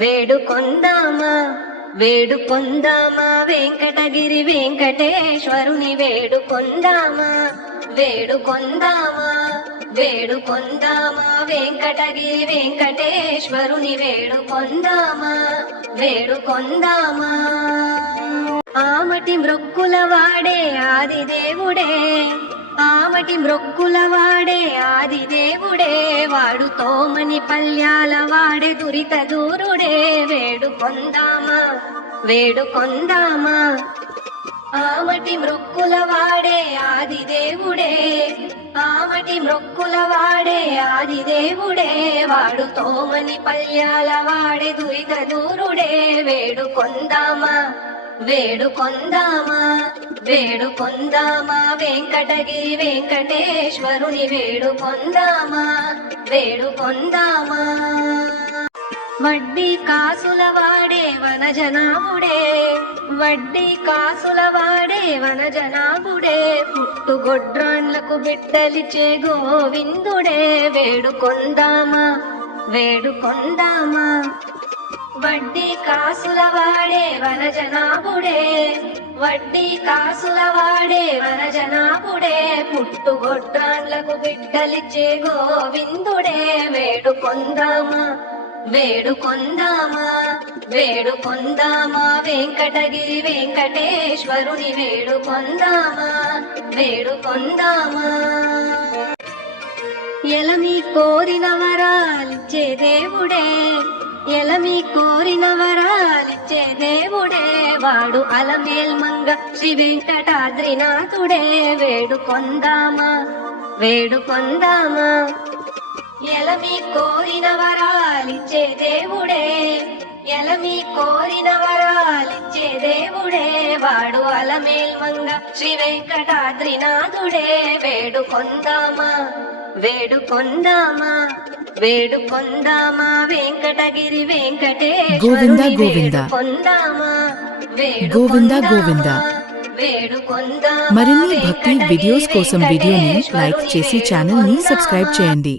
వేడుకొందామా వేడుకొందామా వెంకటగిరి వెంకటేశ్వరుని వేడుకొందామా వేడుకొందామా వేడుకొందామా వెంకటగిరి వెంకటేశ్వరుని వేడుకొందామా వేడుకొందామా ఆమటి మ్రొక్కుల వాడే ఆదిదేవుడే ఆమటి మ్రొక్కుల వాడే ఆదిదేవుడే వాడు తోమని పల్యాల వాడే దురిత దూరుడే వేడుకొందామా వేడుకొందామా ఆమటి మ్రొక్కుల వాడే ఆదిదేవుడే ఆమటి మ్రొక్కుల వాడే ఆదిదేవుడే వాడు తోమని పల్యాల వాడే దురిత దూరుడే వేడుకొందామా వేడుకొందామా వేడుకొందామా వెంకటగిరి వెంకటేశ్వరుని వేడుకొందామా వేడుకొందామా వడ్డీ కాసుల వాడే వనజనాభుడే వడ్డీ కాసుల వాడే వనజనాభుడే పుట్టుగొడ్రాండ్లకు బిడ్డలిచ్చే గోవిందుడే వేడుకొందామా వేడుకొందామా వడ్డీ కాసుల వాడే వనజనాభుడే వడ్డీ కాసుల వాడే వనజనాభుడే పుట్టుగొడ్రాండ్లకు బిడ్డలిచ్చే గోవిందుడే వేడుకొందామా వేడుకొందామా వేడుకొందామా వెంకటగిరి వెంకటేశ్వరుని వేడుకొందామా వేడుకొందామా ఎలమి కోరిన వరాలిచ్చే దేవుడే ఎలమి కోరిన వరాలిచ్చే దేవుడే వాడు అలమేల్ మంగ శ్రీ వెంకటాద్రినాథుడే వేడుకొందామా వేడుకొందామా ఎలమి కోరిన వరాలిచ్చే దేవుడే ఎలమి కోరిన వరాలిచ్చే దేవుడే వాడు అలమేల్ మంగ శ్రీ వెంకటాద్రినాథుడే వేడుకొందామా వేడుకొందామా వేడుకొందామా వెంకటగిరి వెంకటేశ్వరుని గోవింద గోవింద గోవింద గోవింద వేడుకొందామా మరిన్ని భక్తి వీడియోస్ కోసం వీడియోని లైక్ చేసి ఛానల్ ని సబ్స్క్రైబ్ చేయండి.